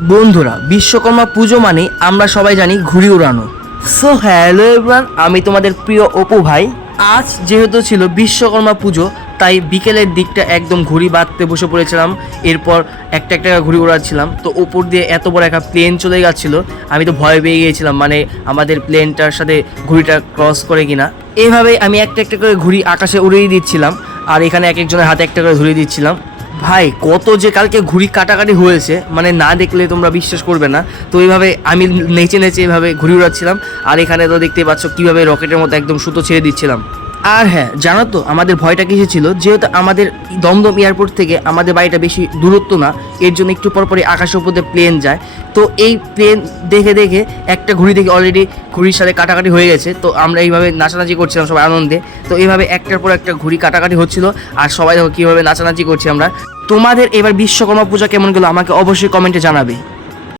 বন্ধুরা, বিশ্বকর্মা পুজো মানে আমরা সবাই জানি ঘুড়ি উড়ানো। সো হ্যালো এভরিওয়ান, আমি তোমাদের প্রিয় অপু ভাই। আজ যেহেতু ছিল বিশ্বকর্মা পুজো, তাই বিকেলের দিকটা একদম ঘুড়ি বাঁধতে বসে পড়েছিলাম। এরপর একটা একটা ঘুড়ি উড়াচ্ছিলাম, তো উপর দিয়ে এত বড় একটা প্লেন চলে যাচ্ছিলো, আমি তো ভয় পেয়ে গিয়েছিলাম, মানে আমাদের প্লেনটার সাথে ঘুড়িটা ক্রস করে কিনা। এইভাবেই আমি একটা একটা করে ঘুড়ি আকাশে উড়িয়ে দিচ্ছিলাম, আর এখানে এক একজনের হাতে একটা করে ধরিয়ে দিচ্ছিলাম। ভাই, কত যে কালকে ঘুড়ি কাটাকাটি হয়েছে, মানে না দেখলে তোমরা বিশ্বাস করবে না। তো এইভাবে আমি নেচে নেচে এইভাবে ঘুড়ি উড়াচ্ছিলাম, আর এখানে তো দেখতেই পাচ্ছ কীভাবে রকেটের মতো একদম সুতো ছেড়ে দিচ্ছিলাম। আর হ্যাঁ, জানো তো আমাদের ভয়টা কিসে ছিল? যেহেতু আমাদের দমদম এয়ারপোর্ট থেকে আমাদের বাড়িটা বেশি দূরত্ব না, এর জন্য একটু পরপরই আকাশের উপর দিয়ে প্লেন যায়। তো এই প্লেন দেখে দেখে একটা ঘুড়ি দেখে অলরেডি ঘুড়ির সাথে কাটাকাটি হয়ে গেছে। তো আমরা এইভাবে নাচানাচি করছিলাম সবাই আনন্দে। তো এইভাবে একটার পর একটা ঘুড়ি কাটাকাটি হচ্ছিল, আর সবাই দেখো কীভাবে নাচানাচি করছি আমরা। তোমাদের এবার বিশ্বকর্মা পূজা কেমন গেলো আমাকে অবশ্যই কমেন্টে জানাবে।